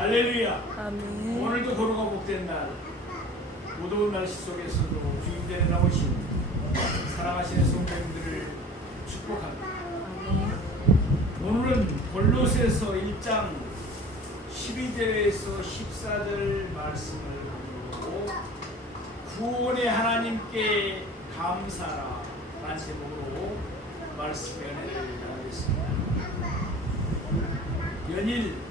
할렐루야. 아멘. 오늘도 거룩하고 복된 날, 무더운 날씨 속에서도 주님들에 나오신 사랑하시는 성도님들을 축복합니다. 아멘. 오늘은 골로새서 1장 12절에서 14절 말씀을 보고 구원의 하나님께 감사라 라는 제목으로 말씀의 은혜를 나누겠습니다. 연일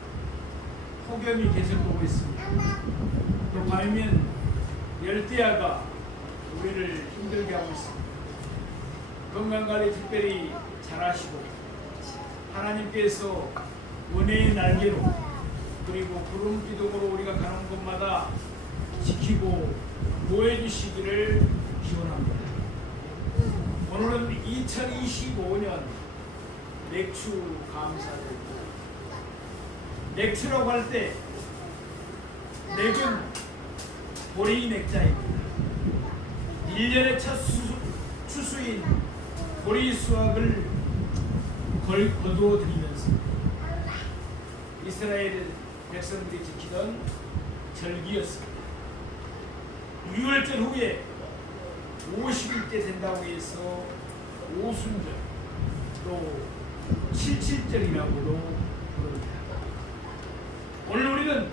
폭염이 계속 오고 있습니다. 또 밤이면 열대야가 우리를 힘들게 하고 있습니다. 건강관리 특별히 잘하시고 하나님께서 은혜의 날개로 그리고 구름 기둥으로 우리가 가는 곳마다 지키고 보호해주시기를 기원합니다. 오늘은 2025년 맥주 감사절. 맥주라고 할 때 맥은 보리 맥자입니다. 1년의 첫 추수인 보리 수확을 거두어 드리면서 이스라엘 백성들이 지키던 절기였습니다. 6월절 후에 50일째 된다고 해서 오순절 또 77절이라고도 부릅니다. 오늘 우리는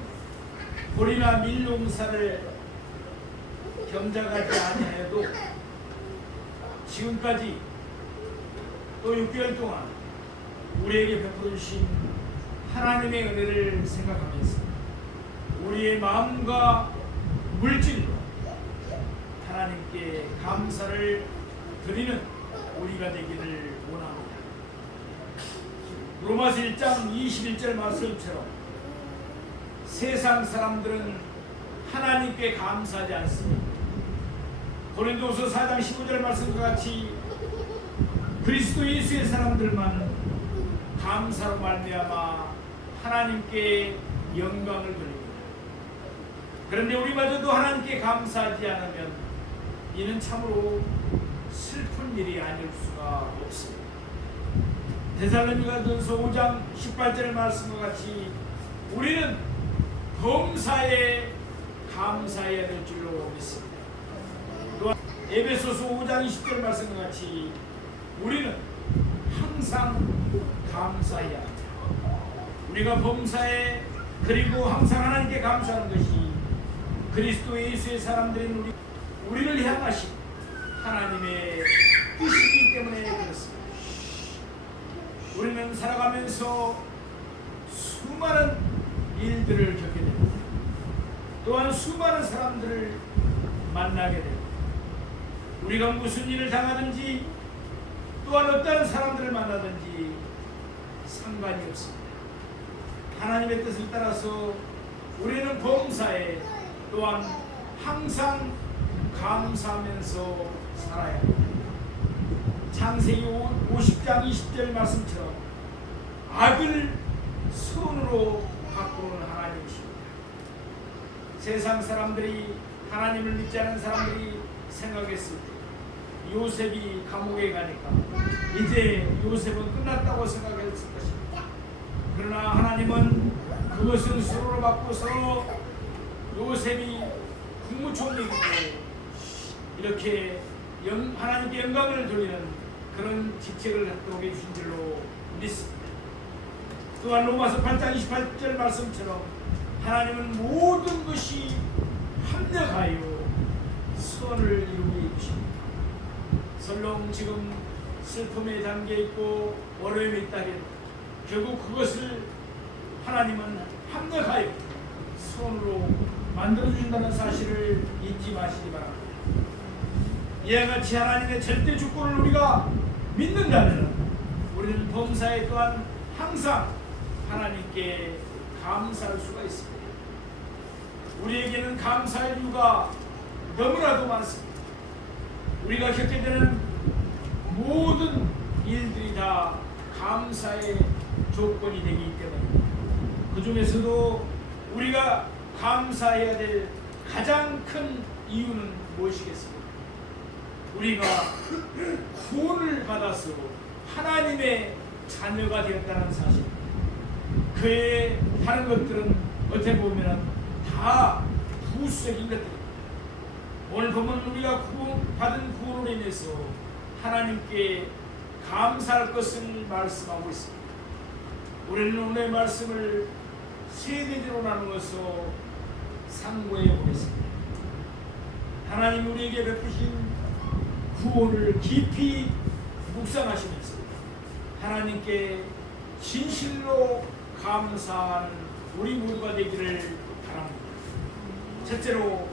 보리나 밀 농사를 경작하지 아니해도 지금까지 또 6개월 동안 우리에게 베풀어 주신 하나님의 은혜를 생각하면서 우리의 마음과 물질로 하나님께 감사를 드리는 우리가 되기를 원합니다. 로마서 1장 21절 말씀처럼 세상 사람들은 하나님께 감사하지 않습니다. 고린도서 4장 15절 말씀과 같이 그리스도 예수의 사람들만 감사로 말미암아 하나님께 영광을 돌립니다. 그런데 우리마저도 하나님께 감사하지 않으면 이는 참으로 슬픈 일이 아닐 수가 없습니다. 데살로니가전서 5장 18절 말씀과 같이 우리는 범사에 감사해야 될 줄로 믿습니다. 또한 에베소서 5장 20절 말씀과 같이 우리는 항상 감사해야 합니다. 우리가 범사에 그리고 항상 하나님께 감사하는 것이 그리스도 예수의 사람들인 우리를 향하신 하나님의 뜻이기 때문에 그렇습니다. 우리는 살아가면서 수많은 일들을 겪게 됩니다. 또한 수많은 사람들을 만나게 됩니다. 우리가 무슨 일을 당하든지 또한 어떤 사람들을 만나든지 상관이 없습니다. 하나님의 뜻을 따라서 우리는 범사에 또한 항상 감사하면서 살아야 합니다. 창세기 50장 20절 말씀처럼 악을 선으로 바꾸는 하나님이십니다. 세상 사람들이 하나님을 믿지 않은 사람들이 생각했을 때 요셉이 감옥에 가니까 이제 요셉은 끝났다고 생각했을 것입니다. 그러나 하나님은 그것을 수로로 바꿔서 요셉이 국무총리이고 이렇게 하나님께 영광을 돌리는 그런 직책을 갖게 해주신 줄로 믿습니다. 또한 로마서 8장 28절 말씀처럼 하나님은 모든 것이 합력하여 선을 이루게 해주십니다. 설령 지금 슬픔에 담겨 있고 어려움이 있다 해도 결국 그것을 하나님은 합력하여 선으로 만들어준다는 사실을 잊지 마시기 바랍니다. 이와 같이 하나님의 절대 주권을 우리가 믿는다면 우리는 범사에 또한 항상 하나님께 감사할 수가 있습니다. 우리에게는 감사할 이유가 너무나도 많습니다. 우리가 겪게 되는 모든 일들이 다 감사의 조건이 되기 때문입니다. 그 중에서도 우리가 감사해야 될 가장 큰 이유는 무엇이겠습니까? 우리가 구원을 받아서 하나님의 자녀가 되었다는 사실, 그의 다른 것들은 어떻게 보면 다 부수적인 것들입니다. 오늘 보면 우리가 받은 구원으로 인해서 하나님께 감사할 것을 말씀하고 있습니다. 우리는 오늘의 말씀을 세 대지로 나누어서 상고해 보겠습니다. 하나님 우리에게 베푸신 구원을 깊이 묵상하시면서 하나님께 진실로 감사하는 우리 모두가 되기를 바랍니다. 첫째로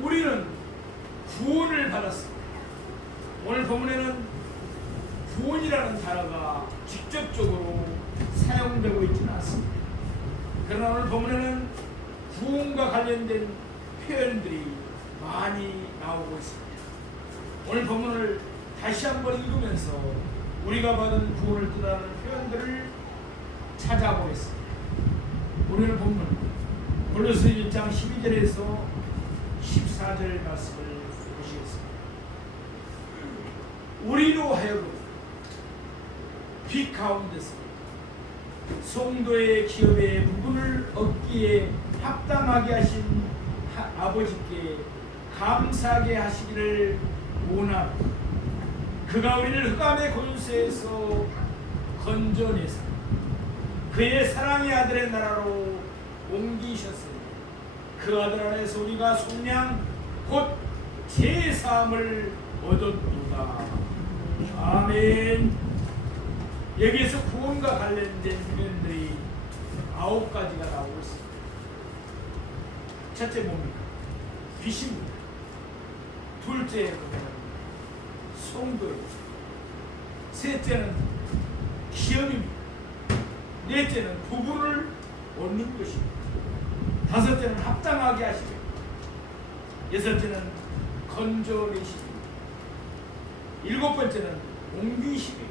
우리는 구원을 받았습니다. 오늘 본문에는 구원이라는 단어가 직접적으로 사용되고 있지는 않습니다. 그러나 오늘 본문에는 구원과 관련된 표현들이 많이 나오고 있습니다. 오늘 본문을 다시 한번 읽으면서 우리가 받은 구원을 뜻하는 표현들을 찾아보겠습니다. 우리는 본문 골로새 1장 12절에서 14절 말씀을 보시겠습니다. 우리로 하여금 빛 가운데서 성도의 기업의 부분을 얻기에 합당하게 하신 아버지께 감사하게 하시기를 원하고, 그가 우리를 흑암의 권세에서 건져내사 그의 사랑의 아들의 나라로 옮기셨으니 그 아들 안에서 우리가 속량 곧 제사함을 얻었도다. 아멘. 여기에서 구원과 관련된 표현들이 9가지가 나오고 있습니다. 첫째 뭡니까? 빛입니다. 둘째 성도입니다. 셋째는 기업입니다. 넷째는 부분을 얻는 것입니다. 다섯째는 합당하게 하시고, 여섯째는 건져내십니다. 일곱 번째는 옮기십니다.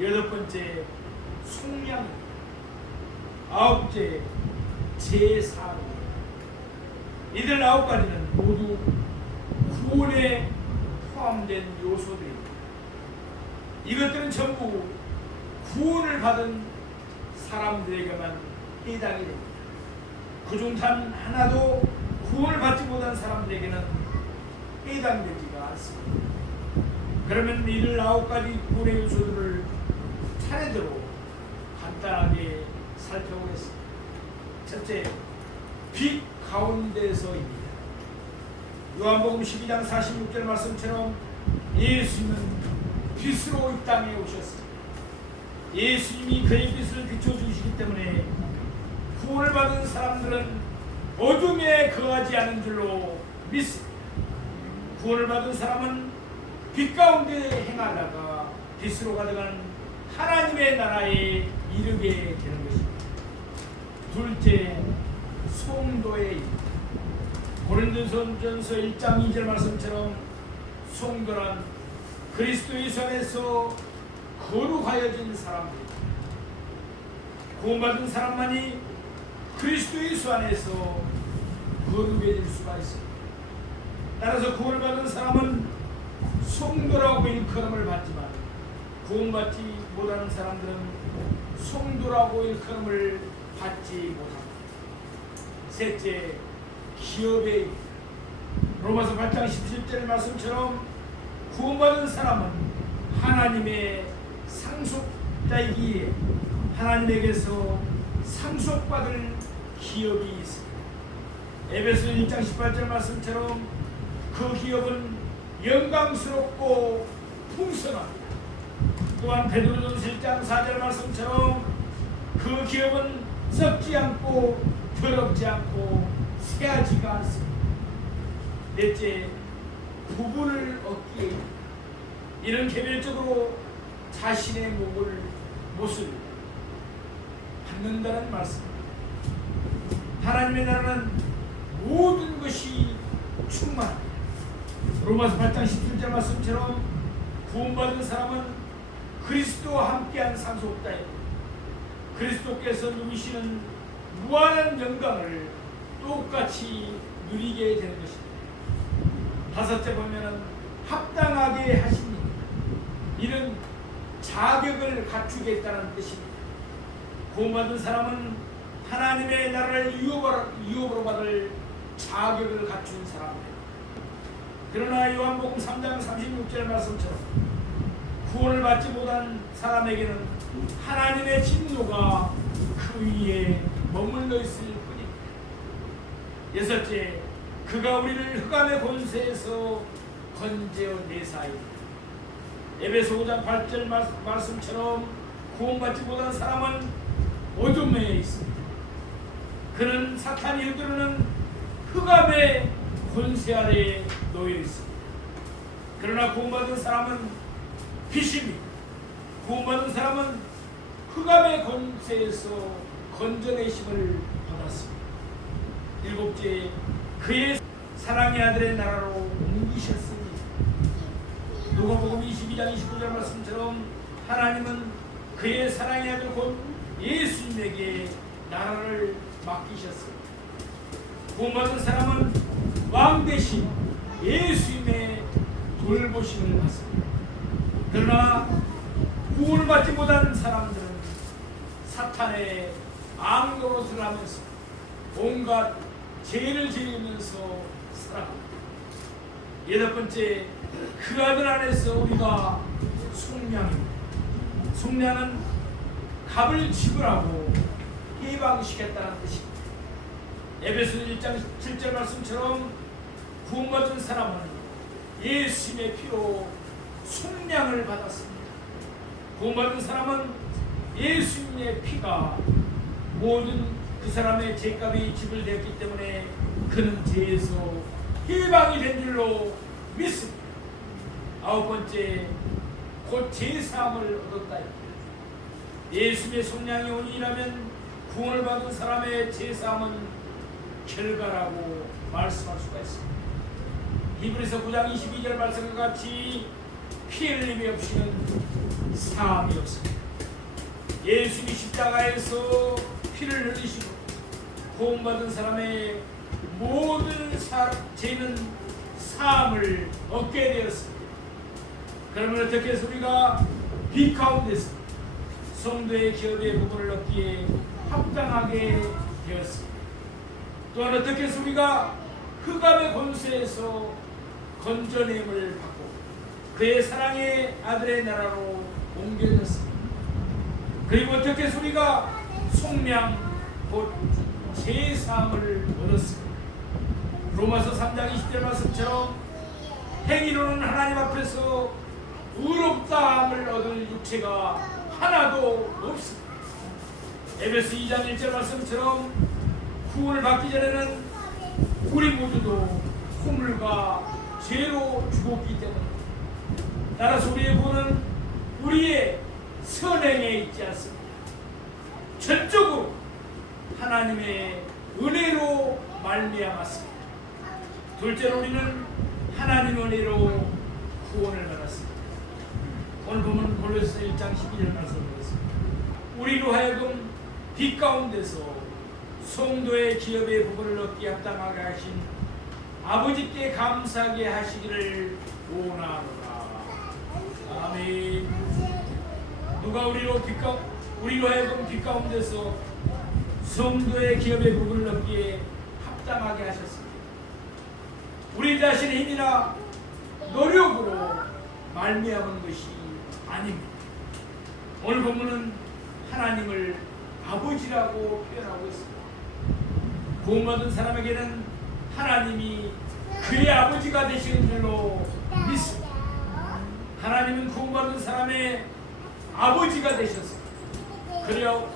여덟 번째 속량입니다. 아홉째 제사입니다. 이들 9가지는 모두 구원에 포함된 요소들입니다. 이것들은 전부 구원을 받은 사람들에게만 해당이 됩니다. 그중 단 하나도 구원을 받지 못한 사람들에게는 해당되지가 않습니다. 그러면 이들 9가지 구원의 요소들을 차례대로 간단하게 살펴보겠습니다. 첫째, 빛 가운데서입니다. 요한복음 12장 46절 말씀처럼 예수님은 빛으로 이 땅에 오셨습니다. 예수님이 그의 빛을 비춰주시기 때문에 구원을 받은 사람들은 어둠에 거하지 않은 줄로 믿습니다. 구원을 받은 사람은 빛 가운데 행하다가 빛으로 가져가는 하나님의 나라에 이르게 되는 것입니다. 둘째, 성도의 일. 고린도전서 1장 2절 말씀처럼 성도란 그리스도 예수 안에서 거룩하여진 사람들입니다. 구원받은 사람만이 그리스도 예수 안에서 거룩해질 수가 있습니다. 따라서 구원을 받은 사람은 성도라고 일컬음을 받지만 구원받지 못하는 사람들은 성도라고 일컬음을 받지 못합니다. 셋째, 기업의 일. 로마서 8장 17절 말씀처럼 구원받은 사람은 하나님의 상속자이기에 하나님에게서 상속받을 기업이 있습니다. 에베소 1장 18절 말씀처럼 그 기업은 영광스럽고 풍성합니다. 또한 베드로전서 1장 4절 말씀처럼 그 기업은 썩지 않고 더럽지 않고 쇠하지가 않습니다. 넷째, 부분을 얻기에 이런 개별적으로 자신의 몫을 받는다는 말씀입니다. 하나님의 나라는 모든 것이 충만합니다. 로마서 8장 17절 말씀처럼 구원받은 사람은 그리스도와 함께한 상속자입니다. 그리스도께서 누리시는 무한한 영광을 똑같이 누리게 되는 것입니다. 다섯째 보면은 합당하게 하십니다. 이는 자격을 갖추겠다는 뜻입니다. 구원받은 사람은 하나님의 나라를 유업으로 받을 자격을 갖춘 사람들. 그러나 요한복음 3장 36절 말씀처럼 구원을 받지 못한 사람에게는 하나님의 진노가 그 위에 머물러 있을 뿐입니다. 여섯째, 그가 우리를 흑암의 권세에서 건져 내사이다. 에베소 5장 8절 말씀처럼 구원받지 못한 사람은 어둠에 있습니다. 그는 사탄이 흔드는 흑암의 권세 아래에 놓여 있습니다. 그러나 구원받은 사람은 빛입니다. 구원받은 사람은 흑암의 권세에서 건져내심을 받았습니다. 일곱째, 그의 사랑의 아들의 나라로 옮기셨습니다. 누가복음 22장 29절 말씀처럼 하나님은 그의 사랑의 아들 곧 예수님에게 나라를 맡기셨습니다. 구원받은 사람은 왕 대신 예수님의 돌보심을 받습니다. 그러나 구원을 받지 못한 사람들은 사탄의 앙노릇을 하면서 온갖 죄를 지으면서 살아갑니다. 여덟 번째, 그 아들 안에서 우리가 속량입니다. 속량은 값을 지불하고 해방시켰다는 뜻입니다. 에베소 1장 7절 말씀처럼 구원받은 사람은 예수님의 피로 속량을 받았습니다. 구원받은 사람은 예수님의 피가 모든 그 사람의 죄값이 지불되었기 때문에 그는 죄에서 해방이 된 줄로 믿습니다. 아홉 번째, 곧 죄사함을 얻었다. 예수님의 속량이 오니라면 구원을 받은 사람의 죄사함은 결과라고 말씀할 수가 있습니다. 히브리서 9장 22절 말씀과 같이 피 흘림이 없이는 사함이 없습니다. 예수님이 십자가에서 피를 흘리시고 구원받은 사람의 모든 죄는 사함을 얻게 되었습니다. 그러면 어떻게 해서 우리가 빛 가운데서 성도의 기업의 부분을 얻기에 합당하게 되었습니다. 또한 어떻게 해서 우리가 흑암의 권세에서 건져냄을 받고 그의 사랑의 아들의 나라로 옮겨졌습니다. 그리고 어떻게 해서 우리가 속량 곧 제사함을 얻었습니다. 로마서 3장 20절 말씀처럼 행위로는 하나님 앞에서 의롭다함을 얻을 육체가 하나도 없습니다. 에베소 2장 1절 말씀처럼 구원을 받기 전에는 우리 모두도 허물과 죄로 죽었기 때문에 따라서 우리의 구원은 우리의 선행에 있지 않습니다. 전적으로 하나님의 은혜로 말미암았습니다. 둘째로 우리는 하나님의 은혜로 구원을 받았습니다. 오늘 보면 골로새 1장 12절 말씀드렸습니다. 우리로 하여금 빛 가운데서 성도의 기업의 부분을 얻기 합당하게 하신 아버지께 감사하게 하시기를 원하노라. 아멘. 누가 우리로 하여금 빛 가운데서 성도의 기업의 부분을 얻기에 합당하게 하셨습니다. 우리 자신의 힘이나 노력으로 말미암은 것이 아닙니다. 오늘 본문은 하나님을 아버지라고 표현하고 있습니다. 구원받은 사람에게는 하나님이 그의 아버지가 되시는 줄로 믿습니다. 하나님은 구원받은 사람의 아버지가 되셨습니다.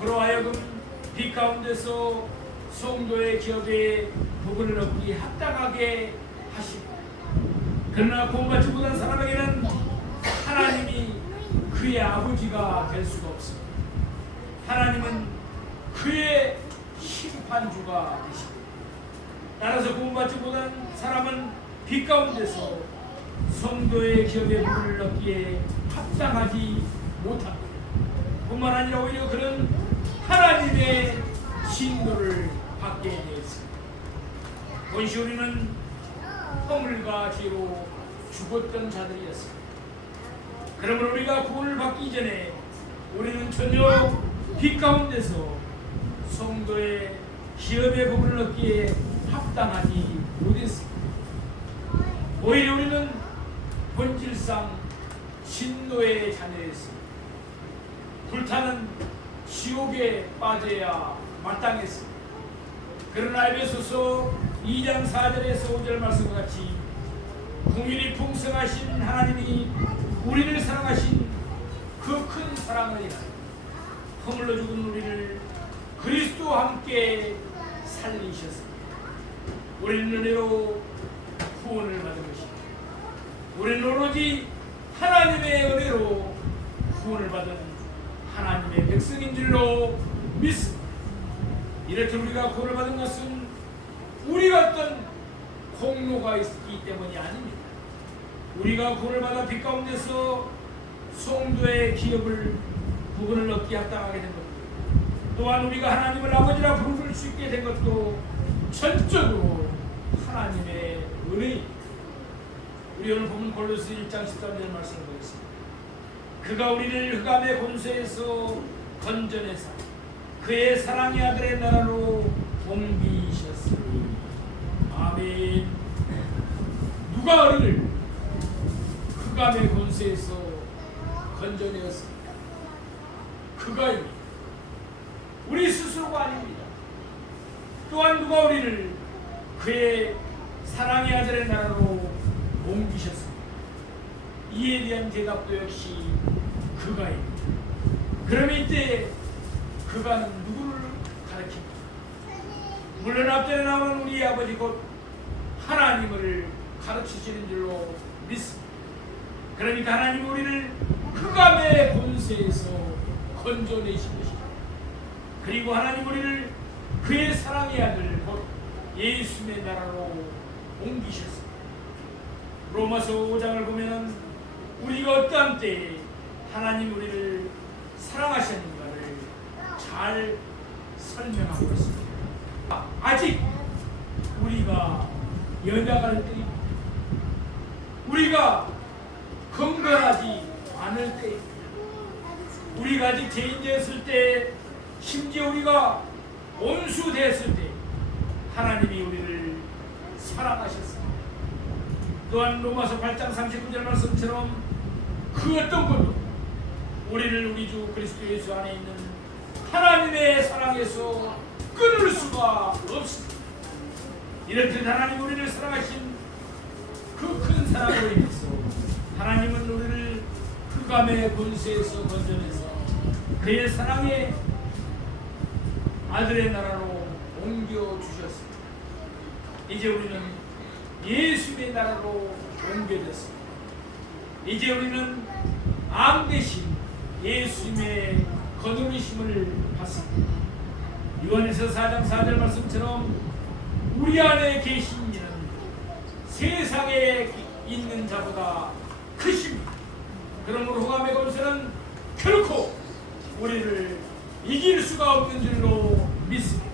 그러하여금 빛 가운데서 성도의 기업의 부분을 얻기 합당하게 하십니다. 그러나 구원받지 못한 사람에게는 하나님이 그의 아버지가 될 수가 없습니다. 하나님은 그의 심판주가 되십니다. 따라서 구원받지 못한 사람은 빛 가운데서 성도의 기업의 부분을 얻기에 합당하지 못합니다. 뿐만 아니라 오히려 그는 하나님의 진노를 받게 되었습니다. 본시 우리는 허물과 죄로 죽었던 자들이었습니다. 그러므로 우리가 구원을 받기 전에 우리는 전혀 빛 가운데서 성도의 기업의 부분을 얻기에 합당하지 못했습니다. 오히려 우리는 본질상 진노의 자녀였습니다. 불타는 지옥에 빠져야 마땅했습니다. 그러나 에베소서 2장 4절에서 5절 말씀과 같이 공일이 풍성하신 하나님이 우리를 사랑하신 그 큰 사랑을 인하여 허물러 죽은 우리를 그리스도와 함께 살리셨습니다. 우리는 은혜로 구원을 받은 것입니다. 우리는 오로지 하나님의 은혜로 구원을 받은 하나님의 백성인 줄로 믿습니다. 이렇게 우리가 구원을 받은 것은 우리가 어떤 공로가 있기 때문이 아닙니다. 우리가 구원을 받아 빛 가운데서 성도의 기업을 부분을 얻기 합당하게 된 것도, 또한 우리가 하나님을 아버지라 부를 수 있게 된 것도 전적으로 하나님의 은혜입니다. 우리 오늘 보면 골로새 1장 13절 말씀을 보겠습니다. 그가 우리를 흑암의 권세에서 건져내사 그의 사랑의 아들의 나라로 옮기셨으니. 아멘. 누가 우리를 흑암의 권세에서 건져내었습니까? 그가입니다. 우리 스스로가 아닙니다. 또한 누가 우리를 그의 사랑의 아들의 나라로 옮기셨습니다. 이에 대한 대답도 역시 그가입니다. 그러면 이때 그가는 누구를 가르칩니까? 물론 앞전에 나오는 우리 아버지 곧 하나님을 가르치시는 줄로 믿습니다. 그러니까 하나님 우리를 흑암의 권세에서 건져내신 것입니다. 그리고 하나님 우리를 그의 사랑의 아들 곧 예수의 나라로 옮기셨습니다. 로마서 5장을 보면은 우리가 어떠한 때에 하나님 우리를 사랑하셨는가를 잘 설명하고 있습니다. 아직 우리가 연약할 때입니다. 우리가 건강하지 않을 때입니다. 우리가 아직 죄인 되었을 때, 심지어 우리가 온수 되었을 때 하나님이 우리를 사랑하셨습니다. 또한 로마서 8장 39절 말씀처럼 그 어떤 것도 우리를 우리 주 그리스도 예수 안에 있는 하나님의 사랑에서 끊을 수가 없습니다. 이렇듯 하나님 우리를 사랑하신 그 큰 사랑으로 인해서 하나님은 우리를 흑암의 권세에서 건져내서 그의 사랑의 아들의 나라로 옮겨주셨습니다. 이제 우리는 예수의 나라로 옮겨졌습니다. 이제 우리는 앙 대신 예수님의 거듭이심을 받습니다. 요한일서 4장 4절 말씀처럼 우리 안에 계신 이는 세상에 있는 자보다 크십니다. 그러므로 흑암의 권세는 결코 우리를 이길 수가 없는 줄로 믿습니다.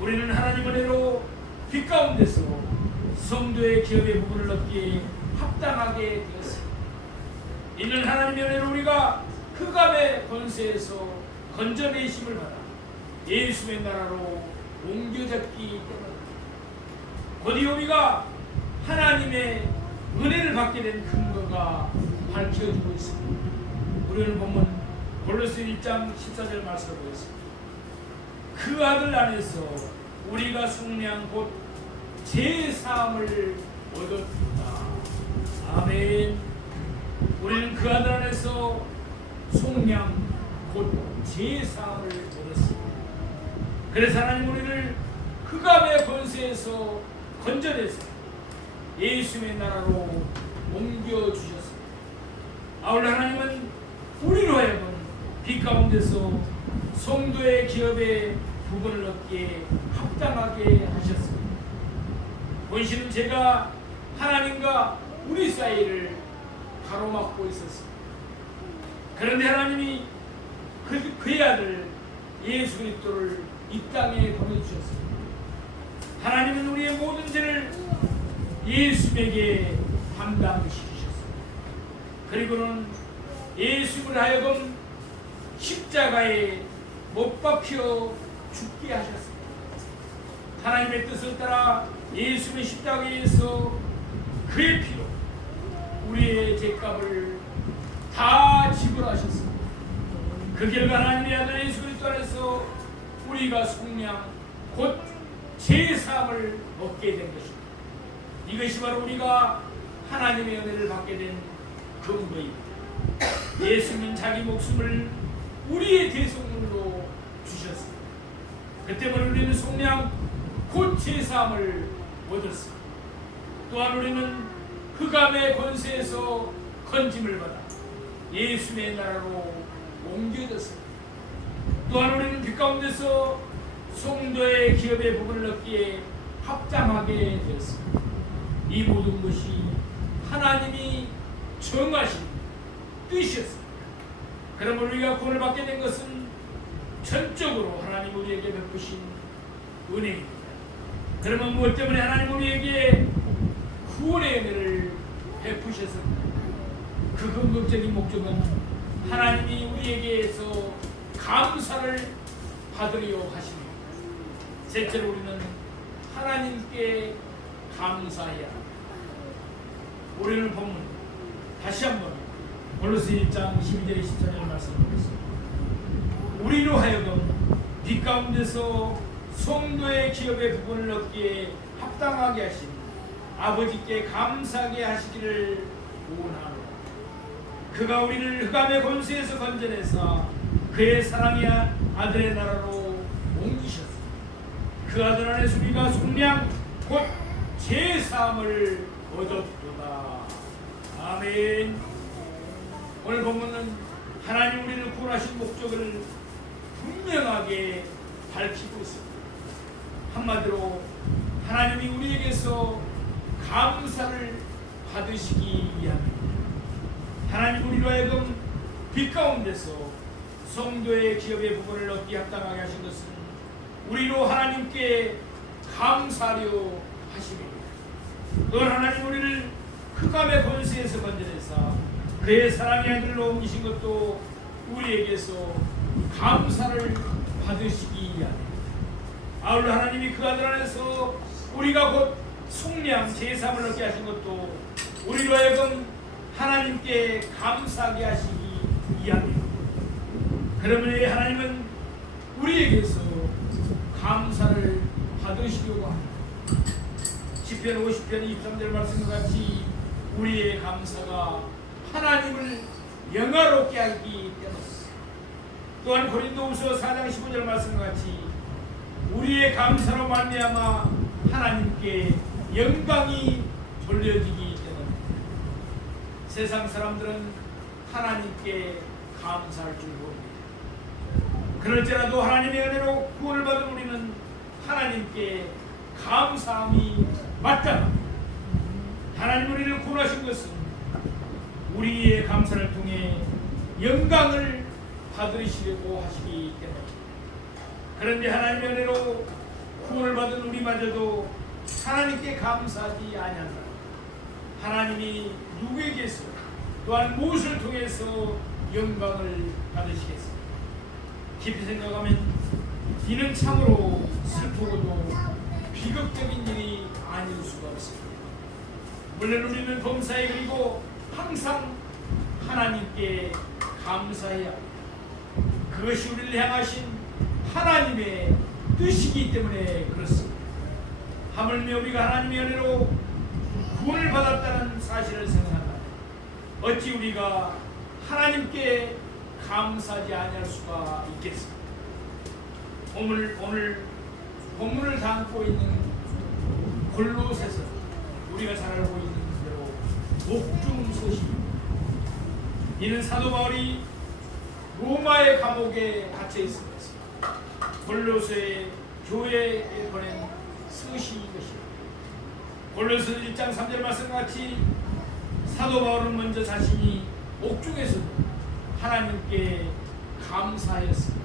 우리는 하나님 은혜로 빛 가운데서 성도의 기업의 부분을 얻기에 합당하게 되었습니다. 이는 하나님의 은혜로 우리가 흑암의 권세에서 건져내심을 받아 예수의 나라로 옮겨졌기 때문입니다. 곧이 우리가 하나님의 은혜를 받게 된 근거가 밝혀지고 있습니다. 우리는 보면 골로새 1장 14절 말씀을 보겠습니다. 그 아들 안에서 우리가 속량 곧 제사함을 얻었다. 아멘. 우리는 그 아들 안에서 속량 곧 제사함을 얻었습니다. 그래서 하나님 우리를 흑암의 권세에서 건져내서 예수의 나라로 옮겨주셨습니다. 아울러 하나님은 우리로 하여금 빛 가운데서 성도의 기업의 부분을 얻기에 합당하게 하셨습니다. 본신은 제가 하나님과 우리 사이를 가로막고 있었습니다. 그런데 하나님이 그의 아들 예수 그리스도를 이 땅에 보내주셨습니다. 하나님은 우리의 모든 죄를 예수에게 담당시키셨습니다. 그리고는 예수를 하여금 십자가에 못 박혀 죽게 하셨습니다. 하나님의 뜻을 따라 예수의 십자가에서 그의 피로 우리의 죄값을 다 지불하셨습니다. 그 결과 하나님의 아들 예수 그리스도 안에서 우리가 속량 곧 제사함을 얻게 된 것입니다. 이것이 바로 우리가 하나님의 은혜를 받게 된 근거입니다. 예수님은 자기 목숨을 우리의 대속물로 주셨습니다. 그 때문에 우리는 속량 곧 제사함을 얻었습니다. 또한 우리는 흑암의 권세에서 건짐을 받아 예수의 나라로 옮겨졌습니다. 또한 우리는 빛 가운데서 성도의 기업의 부분을 얻기에 합당하게 되었습니다. 이 모든 것이 하나님이 정하신 뜻이었습니다. 그러므로 우리가 구원을 받게 된 것은 전적으로 하나님 우리에게 베푸신 은혜입니다. 그러면 무엇 때문에 하나님 우리에게 구원의 은혜를 베푸셨습니까? 그 근본적인 목적은 하나님이 우리에게서 감사를 받으려 하십니다. 셋째로 우리는 하나님께 감사해야 합니다. 우리는 본문 다시 한번 골로새 1장 12절 14절 말씀드리겠습니다. 우리로 하여금 빛 가운데서 성도의 기업의 부분을 얻기에 합당하게 하신 아버지께 감사하게 하시기를 원하노라. 그가 우리를 흑암의 권세에서 건져내사 그의 사랑의 아들의 나라로 옮기셨습니다. 그 아들 안에서 우리가 속량 곧 제사함을 얻었도다. 아멘. 오늘 본문은 하나님 우리를 구원하신 목적을 분명하게 밝히고 있습니다. 한마디로 하나님이 우리에게서 감사를 받으시기 위함입니다. 하나님 우리로 하여금 빛 가운데서 성도의 기업의 부분을 얻기 합당하게 하신 것은 우리로 하나님께 감사하려 하심입니다. 또한 하나님 우리를 흑암의 권세에서 건져내사 그의 사랑의 아들로 옮기신 것도 우리에게서 감사를 받으시기 위함입니다. 아울러 하나님이 그 아들 안에서 우리가 곧 속량 제사함을 얻게 하신 것도 우리로 하여금 하나님께 감사하게 하시기 위함입니다. 그러므로 하나님은 우리에게서 감사를 받으시려고 합니다. 시편 50편 23절 말씀과 같이 우리의 감사가 하나님을 영화롭게 하기 때문입니다. 또한 고린도후서 4장 15절 말씀과 같이 우리의 감사로 말미암아 하나님께 영광이 돌려지기 때문입니다. 세상 사람들은 하나님께 감사할 줄 모릅니다. 그럴지라도 하나님의 은혜로 구원을 받은 우리는 하나님께 감사함이 마땅합니다. 하나님 우리를 구원하신 것은 우리의 감사를 통해 영광을 받으시려고 하시기 때문입니다. 그런데 하나님의 은혜로 구원을 받은 우리마저도 하나님께 감사하지 아니한다. 하나님이 누구에게서 또한 무엇을 통해서 영광을 받으시겠습니까? 깊이 생각하면 이는 참으로 슬프고도 비극적인 일이 아닐 수가 없습니다. 물론 우리는 범사에 그리고 항상 하나님께 감사해야 합니다. 그것이 우리를 향하신 하나님의 뜻이기 때문에 그렇습니다. 하물며 우리가 하나님의 은혜로 구원을 받았다는 사실을 생각한다. 어찌 우리가 하나님께 감사하지 아니할 수가 있겠습니까? 오늘 본문을 담고 있는 골로새서 우리가 잘 알고 있는 대로 목중 소식입니다. 이는 사도 바울이 로마의 감옥에 갇혀 있습니다. 골로새 교회에 보낸 서신인 것입니다. 골로새 1장 3절 말씀과 같이 사도 바울은 먼저 자신이 옥중에서도 하나님께 감사하였습니다.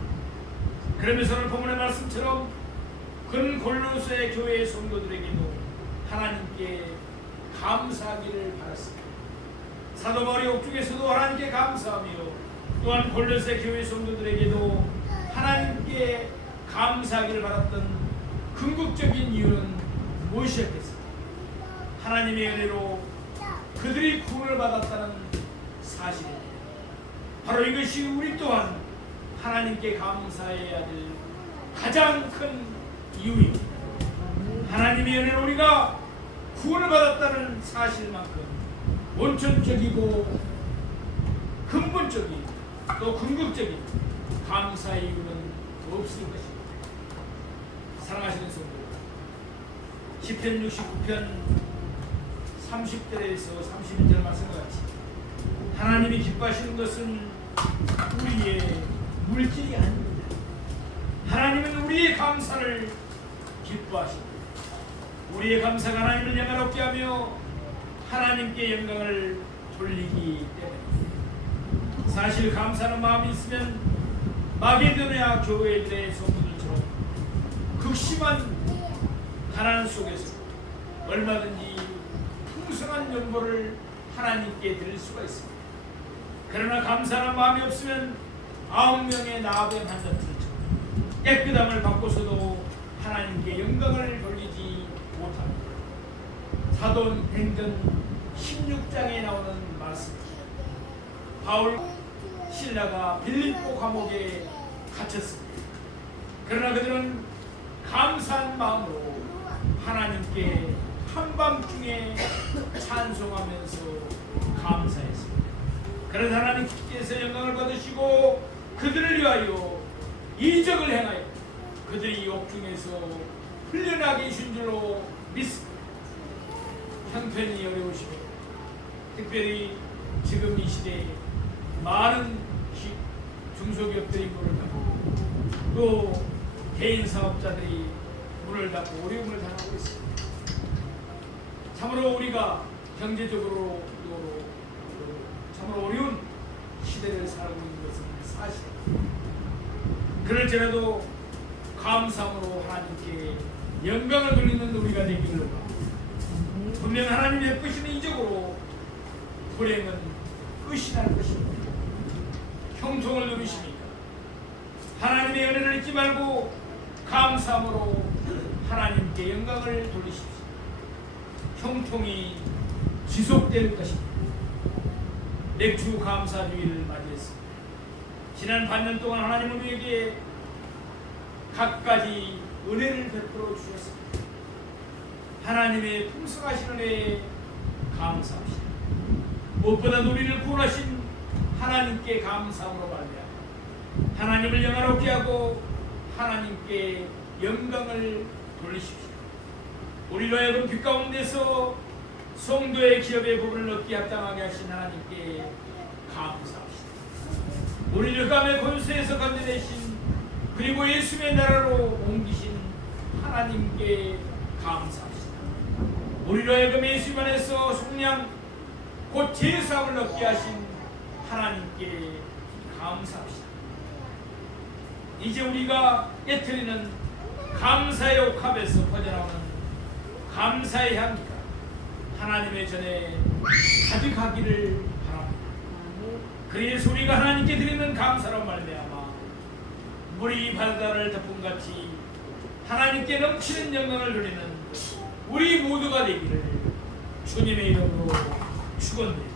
그러면서 오늘 본문의 말씀처럼 그는 골로새 교회의 성도들에게도 하나님께 감사하기를 바랐습니다. 사도 바울이 옥중에서도 하나님께 감사하며 또한 골로새 교회 성도들에게도 하나님께 감사하기를 바랐던 궁극적인 이유는 무엇이었겠습니까? 하나님의 은혜로 그들이 구원을 받았다는 사실입니다. 바로 이것이 우리 또한 하나님께 감사해야 될 가장 큰 이유입니다. 하나님의 은혜로 우리가 구원을 받았다는 사실만큼 원천적이고 근본적인 또 궁극적인 감사의 이유는 없을 것입니다. 사랑하시는 성도, 시편 69편 30절에서 31절 말씀과 같이 하나님이 기뻐하시는 것은 우리의 물질이 아닙니다. 하나님은 우리의 감사를 기뻐하십니다. 우리의 감사가 하나님을 영광롭게 하며 하나님께 영광을 돌리기 때문입니다. 사실 감사하는 마음이 있으면 마게도냐 교회들의 성도들처럼 극심한 가난 속에서 얼마든지 풍성한 연보를 하나님께 드릴 수가 있습니다. 그러나 감사하는 마음이 없으면 9명의 나병 환자들처럼 깨끗함을 받고서도 하나님께 영광을 돌리지 못합니다. 사도행전 16장에 나오는 말씀입니다. 바울 신라가 빌립보 감옥에 갇혔습니다. 그러나 그들은 감사한 마음으로 하나님께 한밤중에 찬송하면서 감사했습니다. 그래서 하나님께서 영광을 받으시고 그들을 위하여 이적을 행하여 그들이 옥중에서 풀려나게 해준 줄로 믿습니다. 형편이 어려우시고 특별히 지금 이 시대에 많은 중소기업들이 문을 닫고 또 개인 사업자들이 문을 닫고 어려움을 당하고 있습니다. 참으로 우리가 경제적으로 참으로 어려운 시대를 살고 있는 것은 사실입니다. 그럴지라도 감사함으로 하나님께 영광을 돌리는 우리가 되기를 바랍니다. 분명 하나님이 베푸시는 이적으로 불행은 끝이 날 것입니다. 형통을 누리시니까 하나님의 은혜를 잊지 말고 감사함으로 하나님께 영광을 돌리십시오. 형통이 지속될 것입니다. 맥주 감사주의를 맞이했습니다. 지난 반년 동안 하나님은 우리에게 갖가지 은혜를 베풀어 주셨습니다. 하나님의 풍성하신 은혜에 감사합시다. 무엇보다 우리를 구원하신 하나님께 감사함으로 말미암아 하나님을 영화롭게 하고 하나님께 영광을 돌리십시오. 우리로 하여금 빛 가운데서 성도의 기업의 부분을 얻기 합당하게 하신 하나님께 감사합시다. 우리를 감의 권세에서 건져내신 그리고 예수의 나라로 옮기신 하나님께 감사합시다. 우리로 하여금 예수 안에서 속량 곧 제사함을 얻게 하신 하나님께 감사합시다. 이제 우리가 깨트리는 감사의 옥합에서 퍼져나오는 감사의 향기가 하나님의 전에 가득하기를 바랍니다. 그래서 우리가 하나님께 드리는 감사로 말미암아 물이 바다를 덮음같이 하나님께 넘치는 영광을 누리는 우리 모두가 되기를 주님의 이름으로 축원드립니다.